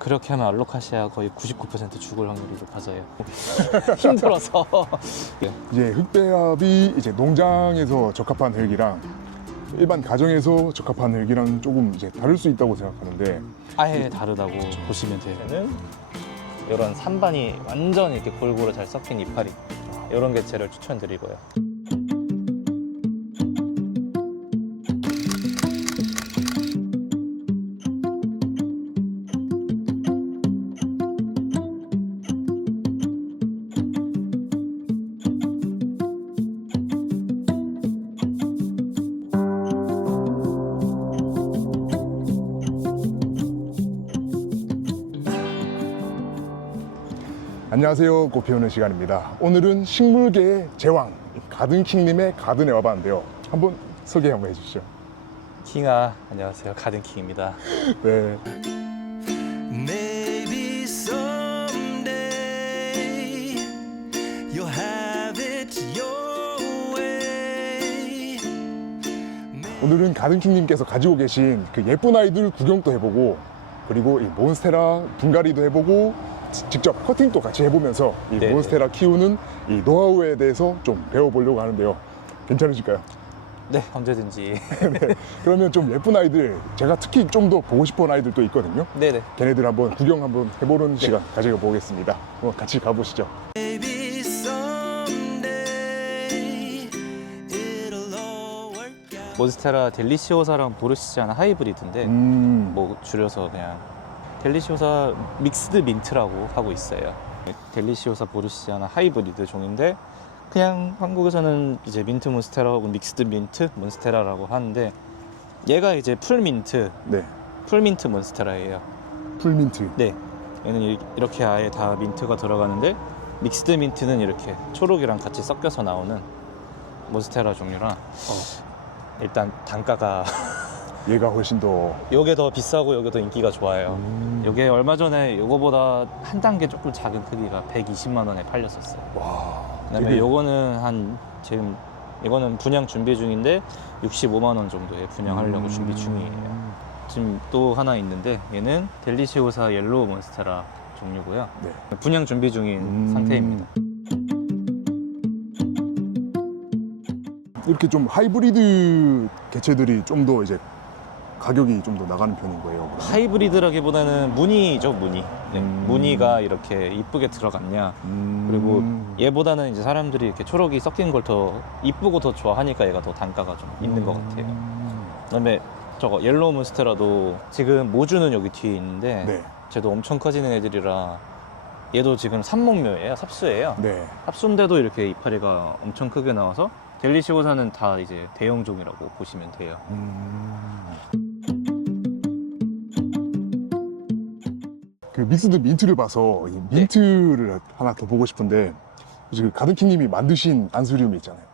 그렇게 하면 알로카시아 거의 99% 죽을 확률이 높아져요. 힘들어서. 이제 흙배합이 이제 농장에서 적합한 흙이랑 일반 가정에서 적합한 흙이랑 조금 이제 다를 수 있다고 생각하는데 아예 다르다고 보시면 돼요. 얘는 이런 산반이 완전 이렇게 골고루 잘 섞인 이파리, 이런 개체를 추천드리고요. 안녕하세요, 꽃 피우는 시간입니다. 오늘은 식물계의 제왕 가든킹님의 가든에 와봤는데요. 한번 소개 한번 해주시죠. 킹아, 안녕하세요. 가든킹입니다. 네. Maybe someday you'll have it your way. 오늘은 가든킹님께서 가지고 계신 그 예쁜 아이들 구경도 해보고, 그리고 이 몬스테라 분갈이도 해보고, 직접 커팅도 같이 해보면서 이 네. 몬스테라 키우는 이 노하우에 대해서 좀 배워보려고 하는데요. 괜찮으실까요? 네, 언제든지. 그러면 좀 예쁜 아이들, 제가 특히 좀 더 보고 싶은 아이들도 있거든요. 네네. 걔네들 한번 구경 한번 해보는 시간 가져가 보겠습니다. 같이 가보시죠. Maybe someday it'll all work out. 몬스테라 델리시오사랑 보르시아나 하이브리드인데 뭐 줄여서 그냥 델리시오사 믹스드 민트라고 하고 있어요. 델리시오사 보르시아나 하이브리드 종인데 그냥 한국에서는 이제 민트 몬스테라 혹은 믹스드 민트 몬스테라라고 하는데 얘가 이제 풀민트 네. 풀민트 몬스테라예요. 풀민트. 네, 얘는 이렇게 아예 다 민트가 들어가는데 믹스드 민트는 이렇게 초록이랑 같이 섞여서 나오는 몬스테라 종류라 일단 단가가 얘가 훨씬 더. 요게 더 비싸고 요게 더 인기가 좋아요. 요게 얼마 전에 요거보다 한 단계 조금 작은 크기가 120만 원에 팔렸었어요. 와. 그다음에 되게- 요거는 한 지금 이거는 분양 준비 중인데 65만 원 정도에 분양하려고 준비 중이에요. 지금 또 하나 있는데 얘는 델리시오사 옐로우 몬스테라 종류고요. 네. 분양 준비 중인 상태입니다. 이렇게 좀 하이브리드 개체들이 좀 더 이제 가격이 좀 더 나가는 편인 거예요. 그러면? 하이브리드라기보다는 무늬죠, 무늬. 네, 음. 무늬가 이렇게 이쁘게 들어갔냐. 그리고 얘보다는 이제 사람들이 이렇게 초록이 섞인 걸 더 이쁘고 더 좋아하니까 얘가 더 단가가 좀 있는 것 같아요. 그다음에 저거 옐로우 몬스테라도 지금 모주는 여기 뒤에 있는데 네. 쟤도 엄청 커지는 애들이라 얘도 지금 삽목묘예요, 삽수예요. 네. 삽수인데도 이렇게 이파리가 엄청 크게 나와서 델리시오사는 다 이제 대형종이라고 보시면 돼요. 그 믹스드 민트를 봐서 이 민트를 하나 더 보고 싶은데 지금 가든킹님이 만드신 안스리움이 있잖아요.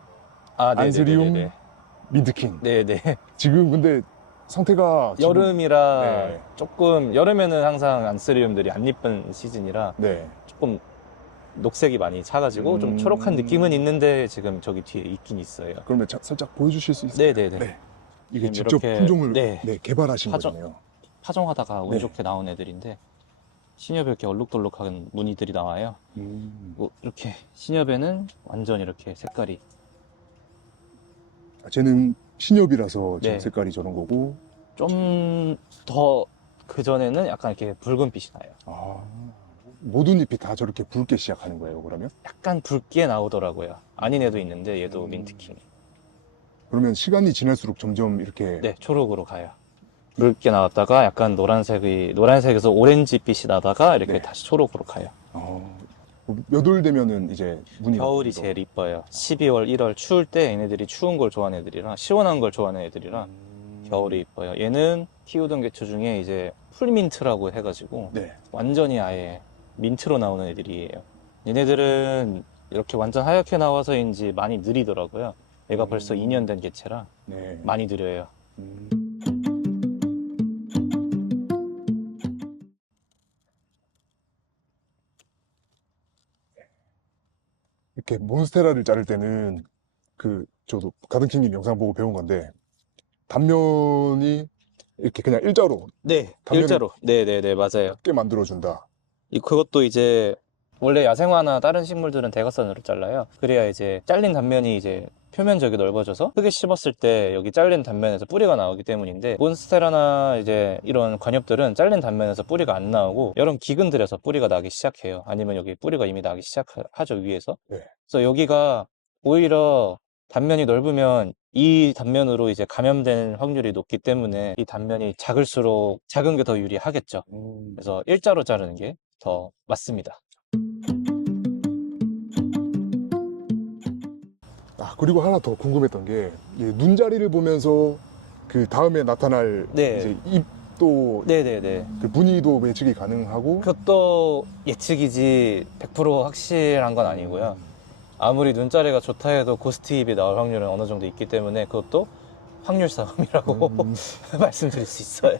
아, 안스리움 민트킹. 네네. 지금 근데 상태가 지금- 여름이라 네. 조금 여름에는 항상 안스리움들이 안 이쁜 시즌이라 네. 조금 녹색이 많이 차가지고 좀 초록한 느낌은 있는데 지금 저기 뒤에 있긴 있어요. 그러면 살짝 보여주실 수 있어요? 네네네. 네. 이게 지금 직접 이렇게- 품종을 네. 개발하신 파종- 거네요. 파종하다가 운 네. 좋게 나온 애들인데 신엽에 이렇게 얼룩덜룩한 무늬들이 나와요. 뭐 이렇게 신엽에는 완전 이렇게 색깔이 쟤는 신엽이라서 지금 네. 색깔이 저런 거고. 좀 더 그전에는 약간 이렇게 붉은빛이 나요. 아, 모든 잎이 다 저렇게 붉게 시작하는 거예요, 그러면? 약간 붉게 나오더라고요. 아닌 애도 있는데 얘도 민트킹. 그러면 시간이 지날수록 점점 이렇게. 네, 초록으로 가요. 붉게 나왔다가 약간 노란색에서 오렌지빛이 나다가 이렇게 네. 다시 초록으로 가요. 몇 월 되면은 이제 무늬. 겨울이 제일 이뻐요. 12월, 1월 추울 때 얘네들이 추운 걸 좋아하는 애들이라 시원한 걸 좋아하는 애들이라 겨울이 이뻐요. 얘는 키우던 개체 중에 이제 풀민트라고 해가지고 네. 완전히 아예 민트로 나오는 애들이에요. 얘네들은 이렇게 완전 하얗게 나와서인지 많이 느리더라고요. 얘가 벌써 2년 된 개체라 네. 많이 느려요. 이렇게 몬스테라를 자를 때는 저도 가든킹님 영상 보고 배운 건데 단면이 이렇게 그냥 일자로 네, 단면을- 일자로. 네네네, 맞아요. 꽤 만들어준다. 그것도 이제 원래 야생화나 다른 식물들은 대각선으로 잘라요. 그래야 이제 잘린 단면이 이제 표면적이 넓어져서 흙에 심었을 때 여기 잘린 단면에서 뿌리가 나오기 때문인데, 몬스테라나 이제 이런 관엽들은 잘린 단면에서 뿌리가 안 나오고 이런 기근들에서 뿌리가 나기 시작해요. 아니면 여기 뿌리가 이미 나기 시작하죠, 위에서. 네. 그래서 여기가 오히려 단면이 넓으면 이 단면으로 이제 감염된 확률이 높기 때문에 이 단면이 작을수록 작은 게 더 유리하겠죠. 그래서 일자로 자르는 게 더 맞습니다. 아, 그리고 하나 더 궁금했던 게, 이 눈자리를 보면서 그 다음에 나타날 네. 이제 잎도 네네네. 그 무늬도 예측이 가능하고. 그것도 예측이지 100% 확실한 건 아니고요. 아무리 눈자리가 좋다 해도 고스트 잎이 나올 확률은 어느 정도 있기 때문에 그것도 확률 싸움이라고 말씀드릴 수 있어요.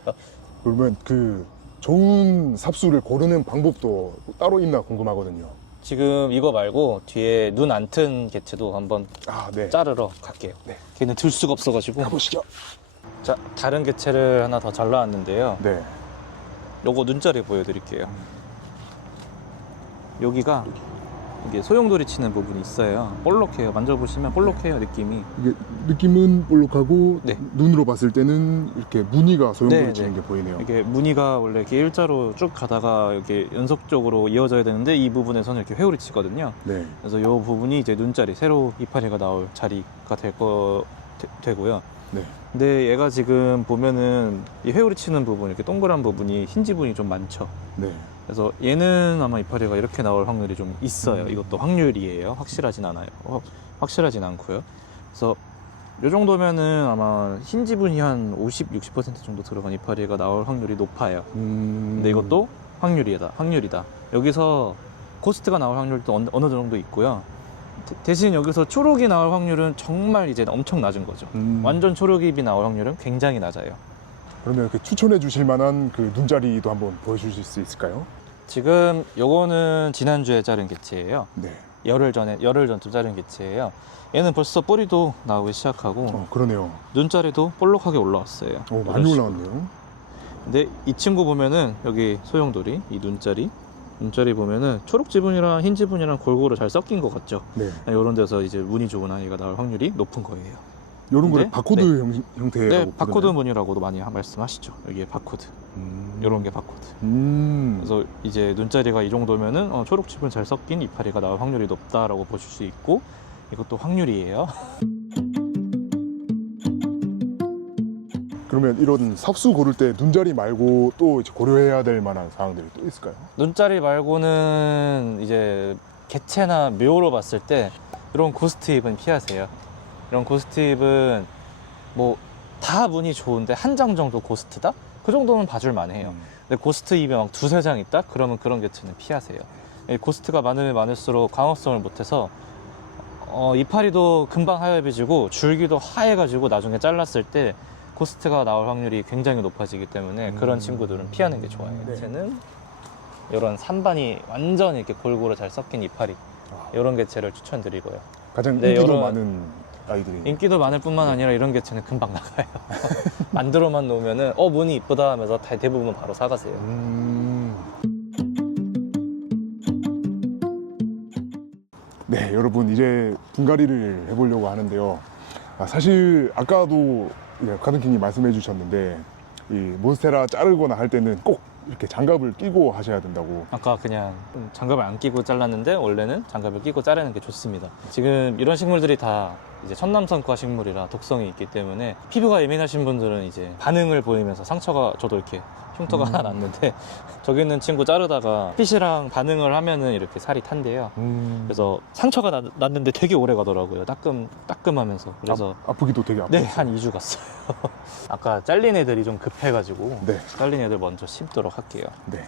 그러면 그 좋은 삽수를 고르는 방법도 따로 있나 궁금하거든요. 지금 이거 말고 뒤에 눈 안 튼 개체도 한번 아, 네. 자르러 갈게요. 네. 걔는 들 수가 없어가지고. 가보시죠. 자, 다른 개체를 하나 더 잘라왔는데요. 네. 요거 눈자리 보여드릴게요. 여기가 이게 소용돌이 치는 부분이 있어요. 볼록해요. 만져보시면 볼록해요, 느낌이. 이게 느낌은 볼록하고 네. 눈으로 봤을 때는 이렇게 무늬가 소용돌이 네, 치는 네. 게 보이네요. 이게 무늬가 원래 이렇게 일자로 쭉 가다가 이렇게 연속적으로 이어져야 되는데 이 부분에서는 이렇게 회오리 치거든요. 네. 그래서 이 부분이 이제 눈자리, 새로 이파리가 나올 자리가 되고요. 네. 근데 얘가 지금 보면은 이 회오리 치는 부분, 이렇게 동그란 부분이 흰 지분이 좀 많죠. 네. 그래서 얘는 아마 이파리가 이렇게 나올 확률이 좀 있어요. 이것도 확률이에요. 확실하진 않아요. 확실하진 않고요. 그래서 이 정도면은 아마 흰 지분이 한 50, 60% 정도 들어간 이파리가 나올 확률이 높아요. 근데 이것도 확률이다. 여기서 고스트가 나올 확률도 어느 정도 있고요. 대신 여기서 초록이 나올 확률은 정말 이제 엄청 낮은 거죠. 완전 초록잎이 나올 확률은 굉장히 낮아요. 그러면 그 추천해 주실 만한 그 눈자리도 한번 보여주실 수 있을까요? 지금 요거는 지난주에 자른 개체예요. 네. 열흘 전쯤 자른 개체예요. 얘는 벌써 뿌리도 나오기 시작하고 그러네요. 눈자리도 볼록하게 올라왔어요. 많이 올라왔네요. 근데 이 친구 보면은 여기 소용돌이, 이 눈자리 보면은 초록 지분이랑 흰 지분이랑 골고루 잘 섞인 것 같죠. 네. 이런 데서 이제 무늬 좋은 아이가 나올 확률이 높은 거예요. 이런 걸 네? 바코드 형태라고 네, 부르나요? 바코드 무늬라고도 많이 말씀하시죠. 여기에 바코드. 이런 게 바코드. 그래서 이제 눈자리가 이 정도면은 초록 지분 잘 섞인 이파리가 나올 확률이 높다라고 보실 수 있고, 이것도 확률이에요. 그러면 이런 삽수 고를 때 눈자리 말고 또 이제 고려해야 될 만한 사항들이 또 있을까요? 눈자리 말고는 이제 개체나 묘로 봤을 때 이런 고스트 잎은 피하세요. 이런 고스트 잎은 뭐 다 무늬 좋은데 한 장 정도 고스트다? 그 정도는 봐줄 만해요. 근데 고스트 잎이 막 두세 장 있다? 그러면 그런 개체는 피하세요. 이 고스트가 많으면 많을수록 광합성을 못해서 이파리도 금방 하얘지고 줄기도 하얘가지고 나중에 잘랐을 때 고스트가 나올 확률이 굉장히 높아지기 때문에 그런 친구들은 피하는 게 좋아요. 네. 개체는 이런 산반이 완전 이렇게 골고루 잘 섞인 이파리, 이런 개체를 추천드리고요. 가장 네, 인기도 여러- 많은 아이들이. 인기도 많을 뿐만 아니라 이런 개체는 금방 나가요. 만들어만 놓으면은 무늬 이쁘다 하면서 대부분 바로 사가세요. 네, 여러분 이제 분갈이를 해보려고 하는데요. 사실 아까도 가든킹이 말씀해 주셨는데 이 몬스테라 자르거나 할 때는 꼭 이렇게 장갑을 끼고 하셔야 된다고. 아까 그냥 장갑을 안 끼고 잘랐는데 원래는 장갑을 끼고 자르는 게 좋습니다. 지금 이런 식물들이 다 이제 천남성과 식물이라 독성이 있기 때문에 피부가 예민하신 분들은 이제 반응을 보이면서 상처가, 저도 이렇게 흉터가 하나 났는데 저기 있는 친구 자르다가 핏이랑 반응을 하면은 이렇게 살이 탄대요. 그래서 상처가 났는데 되게 오래 가더라고요. 따끔하면서. 그래서 아프기도 되게 아프고. 네, 한 2주 갔어요. 아까 잘린 애들이 좀 급해가지고 네. 잘린 애들 먼저 심도록 할게요. 네.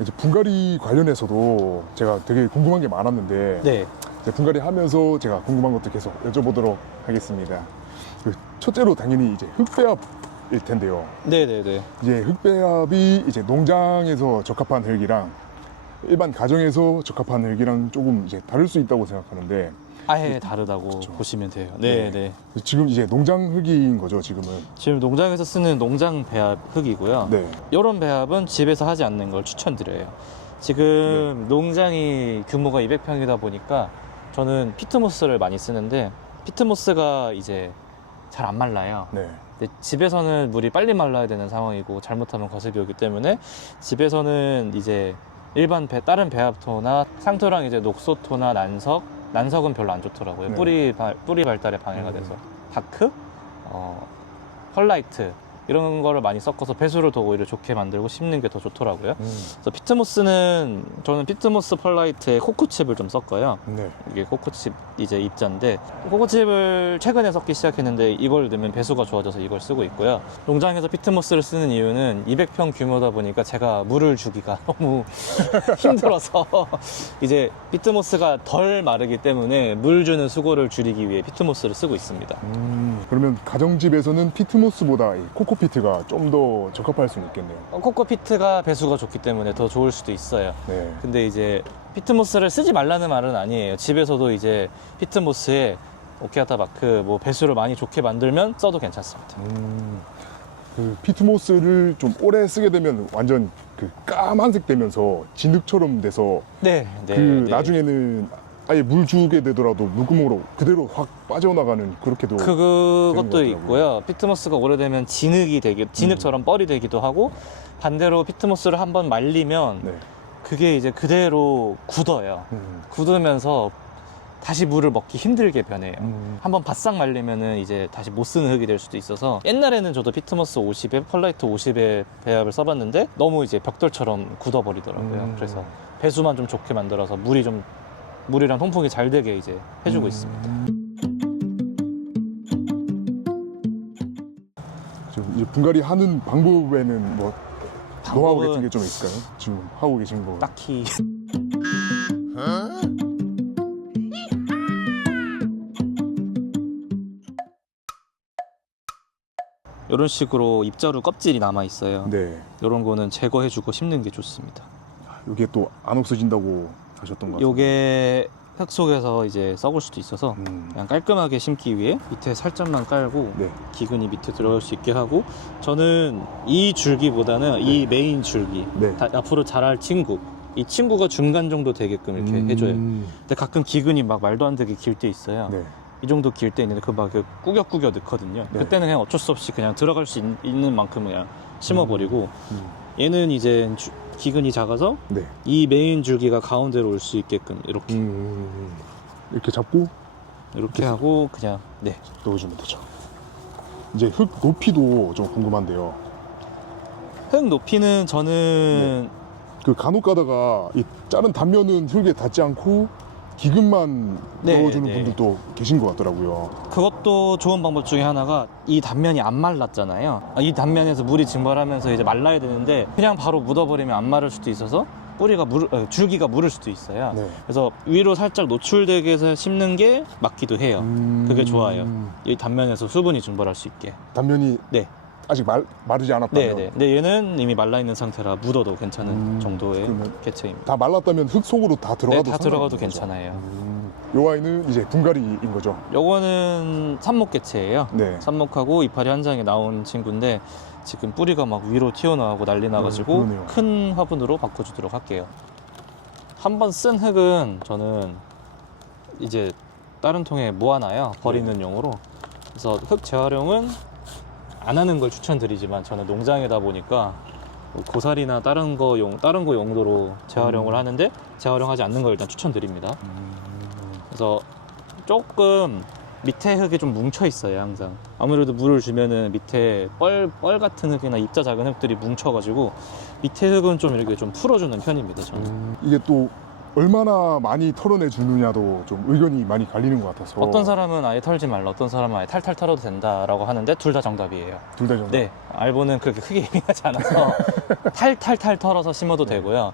이제 분갈이 관련해서도 제가 되게 궁금한 게 많았는데 네. 이제 분갈이 하면서 제가 궁금한 것도 계속 여쭤보도록 하겠습니다. 그 첫째로 당연히 이제 흙배합일 텐데요. 네네네. 이제 흙배합이 이제 농장에서 적합한 흙이랑 일반 가정에서 적합한 흙이랑 조금 이제 다를 수 있다고 생각하는데 아예 다르다고 그렇죠. 보시면 돼요. 네, 네. 네. 지금 이제 농장 흙인 거죠, 지금은. 지금 농장에서 쓰는 농장 배합 흙이고요. 네. 이런 배합은 집에서 하지 않는 걸 추천드려요. 지금 농장이 규모가 200평이다 보니까 저는 피트모스를 많이 쓰는데 피트모스가 이제 잘 안 말라요. 네. 근데 집에서는 물이 빨리 말라야 되는 상황이고 잘못하면 거습이 오기 때문에 집에서는 이제 일반 다른 배합토나 상토랑 이제 녹소토나 난석은 별로 안 좋더라고요. 네. 뿌리 발달에 방해가 돼서 다크, 펄라이트 이런 거를 많이 섞어서 배수를 더 오히려 좋게 만들고 심는 게 더 좋더라고요. 그래서 피트모스는 저는 피트모스 펄라이트에 코코칩을 좀 섞어요. 네. 이게 코코칩 이제 입자인데 코코칩을 최근에 섞기 시작했는데 이걸 넣으면 배수가 좋아져서 이걸 쓰고 있고요. 농장에서 피트모스를 쓰는 이유는 200평 규모다 보니까 제가 물을 주기가 너무 힘들어서 이제 피트모스가 덜 마르기 때문에 물 주는 수고를 줄이기 위해 피트모스를 쓰고 있습니다. 그러면 가정집에서는 피트모스보다 이 코코피트가 좀 더 적합할 수는 있겠네요. 코코피트가 배수가 좋기 때문에 더 좋을 수도 있어요. 네. 근데 이제 피트모스를 쓰지 말라는 말은 아니에요. 집에서도 이제 피트모스에 오케아타바크 뭐 배수를 많이 좋게 만들면 써도 괜찮습니다. 그 피트모스를 좀 오래 쓰게 되면 완전 그 까만색 되면서 진흙처럼 돼서 네, 네. 그 네. 나중에는 아예 물 주게 되더라도 물구멍으로 그대로 확 빠져나가는 그렇게도 되는 것 그것도 같더라고요. 있고요. 피트모스가 오래되면 진흙처럼 뻘이 되기도 하고 반대로 피트모스를 한번 말리면 네. 그게 이제 그대로 굳어요. 굳으면서 다시 물을 먹기 힘들게 변해요. 한번 바싹 말리면은 이제 다시 못 쓰는 흙이 될 수도 있어서 옛날에는 저도 피트모스 50에 펄라이트 50의 배합을 써봤는데 너무 이제 벽돌처럼 굳어버리더라고요. 그래서 배수만 좀 좋게 만들어서 물이랑 통풍이 잘 되게 이제 해주고 있습니다. 좀 이제 분갈이 하는 방법에는 뭐 노하우 방법은 같은 게 좀 있을까요? 지금 하고 계신 거. 딱히 이런 식으로 입자루 껍질이 남아 있어요. 네. 이런 거는 제거해주고 심는 게 좋습니다. 이게 또 안 없어진다고 하셨던 것 같아요. 요게 흙 속에서 이제 썩을 수도 있어서 그냥 깔끔하게 심기 위해 밑에 살짝만 깔고 네. 기근이 밑에 들어갈 수 있게 하고 저는 이 줄기보다는 이 메인 줄기 네. 앞으로 자랄 이 친구가 중간 정도 되게끔 이렇게 해줘요. 근데 가끔 기근이 막 말도 안 되게 길 때 있어요. 네. 이 정도 길 때 있는데 그 꾸겨 넣거든요. 네. 그때는 그냥 어쩔 수 없이 그냥 들어갈 수 있는 만큼 그냥 심어버리고 얘는 이제 기근이 작아서 네. 이 메인 줄기가 가운데로 올 수 있게끔 이렇게 이렇게 잡고 이렇게 하고 그냥 네 넣어주면 되죠. 이제 흙 높이도 좀 궁금한데요. 흙 높이는 저는 그 간혹 가다가 이 자른 단면은 흙에 닿지 않고 기근만 네, 넣어주는 네. 분들도 계신 것 같더라고요. 그것도 좋은 방법 중에 하나가 이 단면이 안 말랐잖아요. 이 단면에서 물이 증발하면서 이제 말라야 되는데 그냥 바로 묻어버리면 안 마를 수도 있어서 줄기가 무를 수도 있어요. 네. 그래서 위로 살짝 노출되게 해서 심는 게 맞기도 해요. 그게 좋아요. 이 단면에서 수분이 증발할 수 있게. 단면이 네. 아직 마르지 않았다면 네네. 근데 얘는 이미 말라있는 상태라 묻어도 괜찮은 정도의 그러면 개체입니다. 다 말랐다면 흙 속으로 다 들어가도 네, 다 들어가도 상관없는 거죠? 괜찮아요. 요 아이는 이제 분갈이인 거죠. 요거는 삽목 개체예요. 네. 삽목하고 이파리 한 장에 나온 친구인데 지금 뿌리가 막 위로 튀어나오고 난리 나가지고 그러네요. 큰 화분으로 바꿔주도록 할게요. 한번 쓴 흙은 저는 이제 다른 통에 모아놔요. 버리는 용으로. 그래서 흙 재활용은 안 하는 걸 추천드리지만 저는 농장이다 보니까 고사리나 다른 거 용도로 재활용을 하는데 재활용하지 않는 걸 일단 추천드립니다. 그래서 조금 밑에 흙이 좀 뭉쳐 있어요. 항상 아무래도 물을 주면은 밑에 뻘 같은 흙이나 입자 작은 흙들이 뭉쳐가지고 밑에 흙은 좀 이렇게 좀 풀어주는 편입니다. 저는. 이게 또 얼마나 많이 털어내 주느냐도 좀 의견이 많이 갈리는 것 같아서 어떤 사람은 아예 털지 말라, 어떤 사람은 아예 탈탈 털어도 된다라고 하는데 둘 다 정답이에요. 둘 다 정도. 네, 알보는 그렇게 크게 예민하지 않아서 탈탈탈 털어서 심어도 되고요.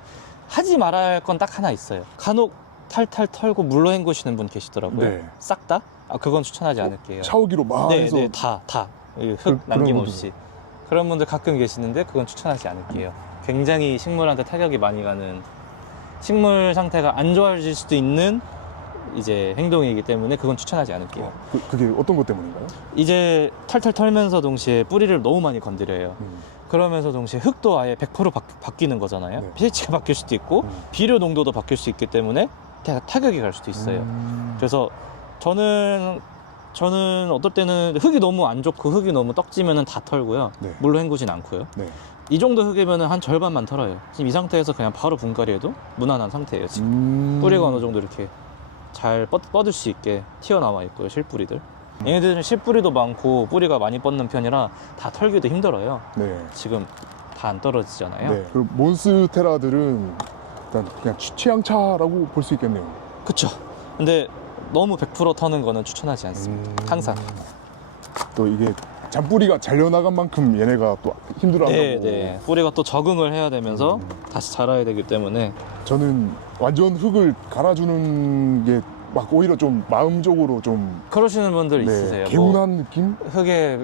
하지 말아야 할 건 딱 하나 있어요. 간혹 탈탈 털고 물로 헹구시는 분 계시더라고요. 네. 싹 다? 그건 추천하지 않을게요. 샤워기로 막 네, 해서 네, 다. 흙 그런 남김없이. 그런 분들 가끔 계시는데 그건 추천하지 않을게요. 굉장히 식물한테 타격이 많이 가는, 식물 상태가 안 좋아질 수도 있는 이제 행동이기 때문에 그건 추천하지 않을게요. 그게 어떤 것 때문인가요? 이제 털털 털면서 동시에 뿌리를 너무 많이 건드려요. 음. 그러면서 동시에 흙도 아예 100% 바뀌는 거잖아요. 네. pH가 바뀔 수도 있고 비료 농도도 바뀔 수 있기 때문에 타격이 갈 수도 있어요. 그래서 저는 어떨 때는 흙이 너무 안 좋고 흙이 너무 떡지면은 다 털고요. 네. 물로 헹구진 않고요. 네. 이 정도 흙이면은 한 절반만 털어요. 지금 이 상태에서 그냥 바로 분갈이해도 무난한 상태예요. 지금 뿌리가 어느 정도 이렇게 잘 뻗을 수 있게 튀어나와 있고요. 실뿌리들. 얘네들은 실뿌리도 많고 뿌리가 많이 뻗는 편이라 다 털기도 힘들어요. 네. 지금 다 안 떨어지잖아요. 네. 그리고 몬스테라들은 일단 그냥 취향차라고 볼 수 있겠네요. 그쵸. 근데 너무 100% 터는 거는 추천하지 않습니다. 항상. 또 이게 잔뿌리가 잘려나간 만큼 얘네가 또 힘들어한다고. 네. 뿌리가 또 적응을 해야 되면서 다시 자라야 되기 때문에. 저는 완전 흙을 갈아주는 게 막 오히려 좀 마음적으로 좀 그러시는 분들 있으세요. 개운한 느낌? 흙에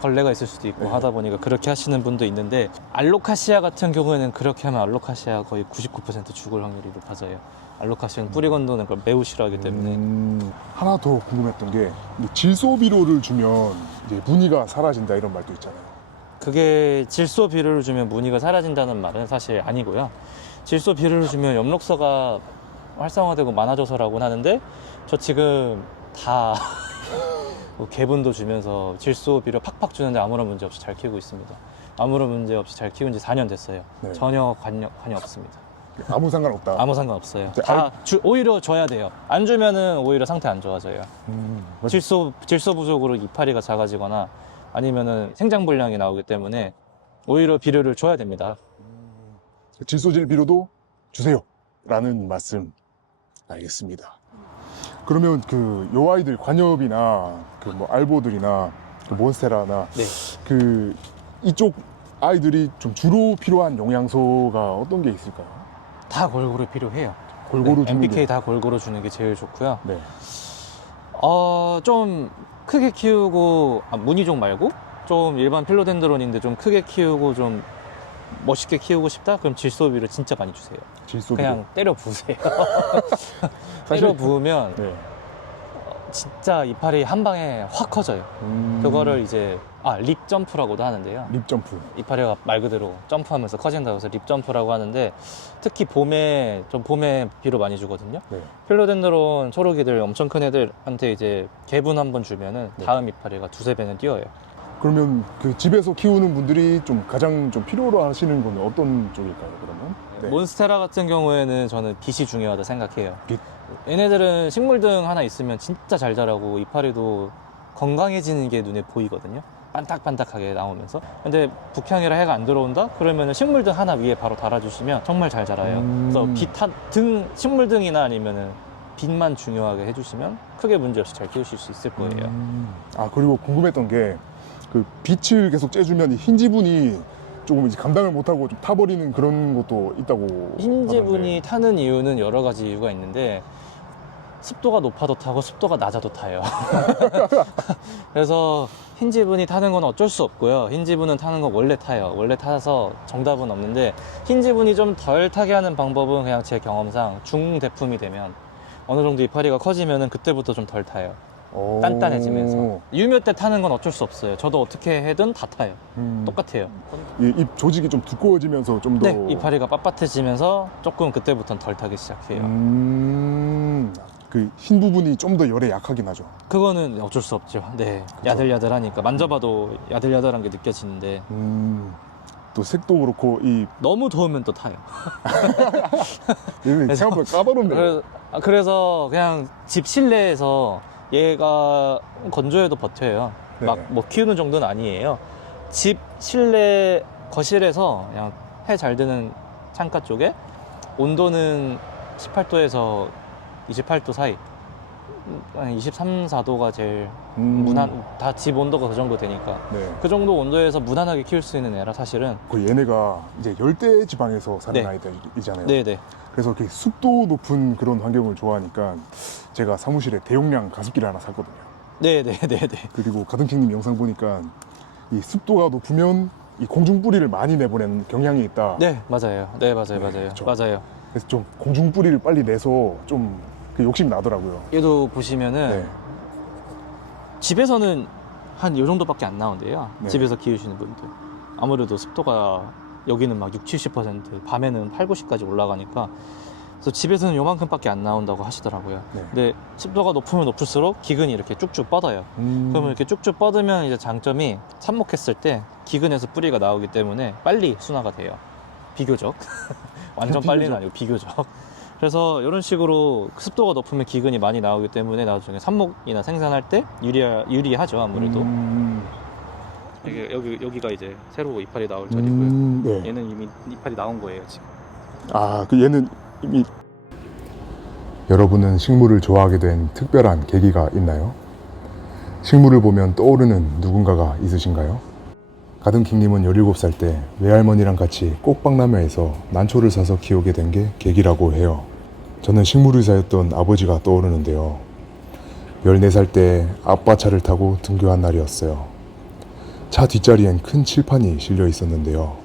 벌레가 있을 수도 있고 네. 하다 보니까 그렇게 하시는 분도 있는데, 알로카시아 같은 경우에는 그렇게 하면 알로카시아 거의 99% 죽을 확률이 높아져요. 알로카시아는 뿌리 건드는 걸 매우 싫어하기 때문에. 하나 더 궁금했던 게 질소 비료를 주면 이제 무늬가 사라진다 이런 말도 있잖아요. 그게 질소 비료를 주면 무늬가 사라진다는 말은 사실 아니고요. 질소 비료를 주면 엽록소가 활성화되고 많아져서라고는 하는데, 저 지금 다 뭐 개분도 주면서 질소 비료 팍팍 주는데 아무런 문제 없이 잘 키우고 있습니다. 아무런 문제 없이 잘 키운 지 4년 됐어요. 네. 전혀 관여 없습니다. 아무 상관없다. 아무 상관없어요. 네, 다 오히려 줘야 돼요. 안 주면은 오히려 상태 안 좋아져요. 질소 부족으로 이파리가 작아지거나 아니면은 생장 불량이 나오기 때문에 오히려 비료를 줘야 됩니다. 질소질 비료도 주세요 라는 말씀. 알겠습니다. 그러면 그 요 아이들 관엽이나 그 뭐 알보들이나 그 몬스테라나 네. 그 이쪽 아이들이 좀 주로 필요한 영양소가 어떤 게 있을까요? 다 골고루 필요해요. 골고루 주는 NPK 게. 다 골고루 주는 게 제일 좋고요. 네. 좀 크게 키우고, 무늬종 말고 좀 일반 필로덴드론인데 좀 크게 키우고 좀 멋있게 키우고 싶다? 그럼 질소비를 진짜 많이 주세요. 질소 그냥 때려 부으세요. 때려 부으면 네. 진짜 이파리 한 방에 확 커져요. 그거를 이제 립 점프라고도 하는데요. 립 점프. 이파리가 말 그대로 점프하면서 커진다고 해서 립 점프라고 하는데, 특히 봄에 비료 많이 주거든요. 네. 필로덴드론 초록이들 엄청 큰 애들한테 이제 개분 한번 주면은 네. 다음 이파리가 2~3배는 뛰어요. 그러면 그 집에서 키우는 분들이 좀 가장 좀 필요로 하시는 건 어떤 쪽일까요? 그러면? 네. 몬스테라 같은 경우에는 저는 빛이 중요하다 생각해요. 빛. 얘네들은 식물등 하나 있으면 진짜 잘 자라고 이파리도 건강해지는 게 눈에 보이거든요. 반딱반딱하게 나오면서. 근데 북향이라 해가 안 들어온다? 그러면 식물등 하나 위에 바로 달아주시면 정말 잘 자라요. 그래서 식물등이나 아니면은 빛만 중요하게 해주시면 크게 문제없이 잘 키우실 수 있을 거예요. 그리고 궁금했던 게 그 빛을 계속 쬐주면 이 흰 지분이 조금 이제 감당을 못하고 좀 타버리는 그런 것도 있다고. 흰 지분이 하던데. 타는 이유는 여러 가지 이유가 있는데, 습도가 높아도 타고 습도가 낮아도 타요. 그래서 흰 지분이 타는 건 어쩔 수 없고요. 흰 지분은 타는 건 원래 타요. 원래 타서 정답은 없는데, 흰 지분이 좀 덜 타게 하는 방법은 그냥 제 경험상 중대품이 되면 어느 정도 이파리가 커지면은 그때부터 좀 덜 타요. 오. 단단해지면서. 유묘 때 타는 건 어쩔 수 없어요. 저도 어떻게 해든 다 타요. 똑같아요. 잎 조직이 좀 두꺼워지면서 좀 더. 네, 이파리가 빳빳해지면서 조금 그때부터는 덜 타기 시작해요. 그 흰 부분이 좀 더 열에 약하긴 하죠. 그거는 어쩔 수 없죠. 네, 그쵸? 야들야들하니까 만져봐도 야들야들한 게 느껴지는데, 또 색도 그렇고 이 너무 더우면 또 타요. 생각보다 까다롭네요. 그래서 그냥 집 실내에서 얘가 건조해도 버텨요. 네. 막 뭐 키우는 정도는 아니에요. 집 실내 거실에서 그냥 해 잘 드는 창가 쪽에 온도는 18도에서 28도 사이, 한 23, 4도가 제일 다 집 온도가 그 정도 되니까 네. 그 정도 온도에서 무난하게 키울 수 있는 애라 사실은. 그 얘네가 이제 열대 지방에서 사는 네. 아이들이잖아요. 네네. 그래서 이렇게 습도 높은 그런 환경을 좋아하니까 제가 사무실에 대용량 가습기를 하나 샀거든요. 네네네네. 그리고 가든킹님 영상 보니까 이 습도가 높으면 이 공중뿌리를 많이 내보내는 경향이 있다. 네, 맞아요. 네, 맞아요. 네, 맞아요. 그쵸. 맞아요. 그래서 좀 공중뿌리를 빨리 내서 좀 그 욕심이 나더라고요. 얘도 보시면은 네. 집에서는 한 요 정도밖에 안 나온대요. 네. 집에서 키우시는 분들. 아무래도 습도가 여기는 막 60-70%, 밤에는 80-90까지 올라가니까 그래서 집에서는 요만큼밖에 안 나온다고 하시더라고요. 네. 근데 습도가 높으면 높을수록 기근이 이렇게 쭉쭉 뻗어요. 그러면 이렇게 쭉쭉 뻗으면 이제 장점이 삽목했을 때 기근에서 뿌리가 나오기 때문에 빨리 순화가 돼요. 비교적. 완전 빨리는 아니고 비교적. 그래서 이런 식으로 습도가 높으면 기근이 많이 나오기 때문에 나중에 삽목이나 생산할 때 유리하죠, 아무래도. 이게 여기가 이제 새로 이파리 나올 자리고요. 네. 얘는 이미 이파리 나온 거예요, 지금. 아, 그 얘는 이미. 여러분은 식물을 좋아하게 된 특별한 계기가 있나요? 식물을 보면 떠오르는 누군가가 있으신가요? 가든킹님은 17살 때 외할머니랑 같이 꼭박나무에서 난초를 사서 키우게 된 게 계기라고 해요. 저는 식물의사였던 아버지가 떠오르는데요. 14살 때 아빠 차를 타고 등교한 날이었어요. 차 뒷자리엔 큰 칠판이 실려 있었는데요.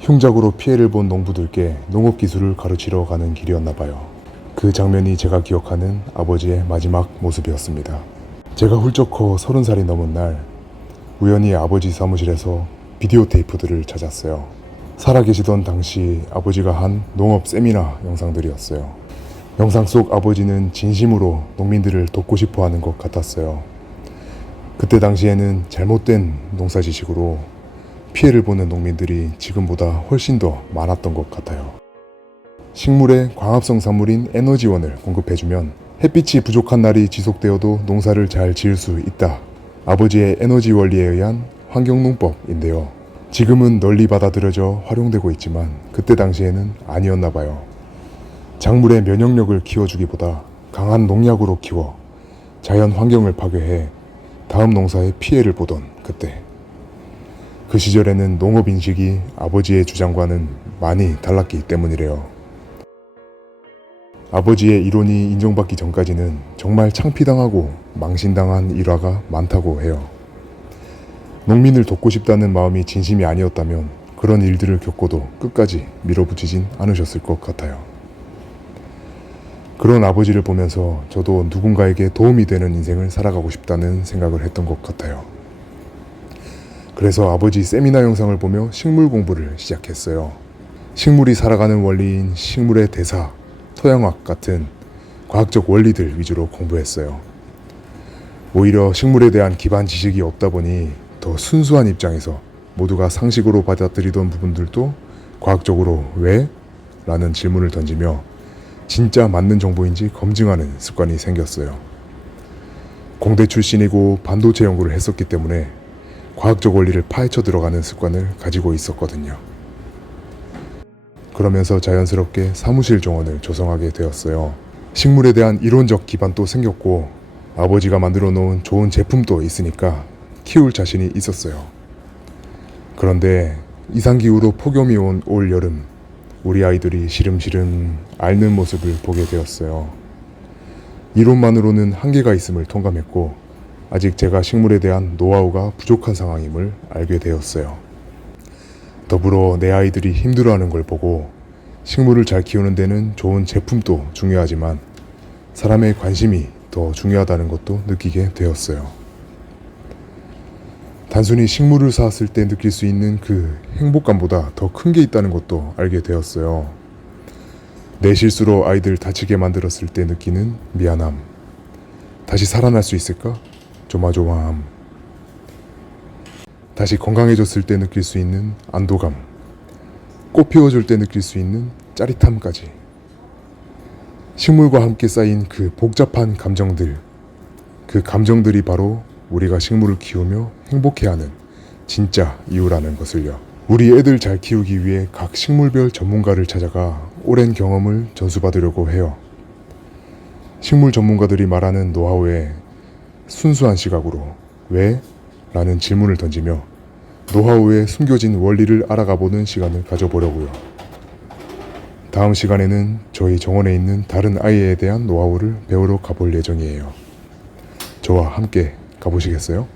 흉작으로 피해를 본 농부들께 농업기술을 가르치러 가는 길이었나 봐요. 그 장면이 제가 기억하는 아버지의 마지막 모습이었습니다. 제가 훌쩍 커 30살이 넘은 날 우연히 아버지 사무실에서 비디오 테이프들을 찾았어요. 살아계시던 당시 아버지가 한 농업 세미나 영상들이었어요. 영상 속 아버지는 진심으로 농민들을 돕고 싶어 하는 것 같았어요. 그때 당시에는 잘못된 농사지식으로 피해를 보는 농민들이 지금보다 훨씬 더 많았던 것 같아요. 식물에 광합성 산물인 에너지원을 공급해주면 햇빛이 부족한 날이 지속되어도 농사를 잘 지을 수 있다. 아버지의 에너지 원리에 의한 환경농법인데요. 지금은 널리 받아들여져 활용되고 있지만 그때 당시에는 아니었나 봐요. 작물의 면역력을 키워주기보다 강한 농약으로 키워 자연 환경을 파괴해 다음 농사에 피해를 보던 그때. 그 시절에는 농업 인식이 아버지의 주장과는 많이 달랐기 때문이래요. 아버지의 이론이 인정받기 전까지는 정말 창피당하고 망신당한 일화가 많다고 해요. 농민을 돕고 싶다는 마음이 진심이 아니었다면 그런 일들을 겪고도 끝까지 밀어붙이진 않으셨을 것 같아요. 그런 아버지를 보면서 저도 누군가에게 도움이 되는 인생을 살아가고 싶다는 생각을 했던 것 같아요. 그래서 아버지 세미나 영상을 보며 식물 공부를 시작했어요. 식물이 살아가는 원리인 식물의 대사, 토양학 같은 과학적 원리들 위주로 공부했어요. 오히려 식물에 대한 기반 지식이 없다 보니 더 순수한 입장에서 모두가 상식으로 받아들이던 부분들도 과학적으로 왜? 라는 질문을 던지며 진짜 맞는 정보인지 검증하는 습관이 생겼어요. 공대 출신이고 반도체 연구를 했었기 때문에 과학적 원리를 파헤쳐 들어가는 습관을 가지고 있었거든요. 그러면서 자연스럽게 사무실 정원을 조성하게 되었어요. 식물에 대한 이론적 기반도 생겼고 아버지가 만들어 놓은 좋은 제품도 있으니까 키울 자신이 있었어요. 그런데 이상기후로 폭염이 온 올 여름 우리 아이들이 시름시름 앓는 모습을 보게 되었어요. 이론만으로는 한계가 있음을 통감했고 아직 제가 식물에 대한 노하우가 부족한 상황임을 알게 되었어요. 더불어 내 아이들이 힘들어하는 걸 보고 식물을 잘 키우는 데는 좋은 제품도 중요하지만 사람의 관심이 더 중요하다는 것도 느끼게 되었어요. 단순히 식물을 사왔을 때 느낄 수 있는 그 행복감보다 더 큰 게 있다는 것도 알게 되었어요. 내 실수로 아이들 다치게 만들었을 때 느끼는 미안함. 다시 살아날 수 있을까? 조마조마함. 다시 건강해졌을 때 느낄 수 있는 안도감. 꽃 피워줄 때 느낄 수 있는 짜릿함까지. 식물과 함께 쌓인 그 복잡한 감정들. 그 감정들이 바로 우리가 식물을 키우며 행복해하는 진짜 이유라는 것을요. 우리 애들 잘 키우기 위해 각 식물별 전문가를 찾아가 오랜 경험을 전수받으려고 해요. 식물 전문가들이 말하는 노하우에 순수한 시각으로 왜? 라는 질문을 던지며 노하우에 숨겨진 원리를 알아가보는 시간을 가져보려고요. 다음 시간에는 저희 정원에 있는 다른 아이에 대한 노하우를 배우러 가볼 예정이에요. 저와 함께 가보시겠어요?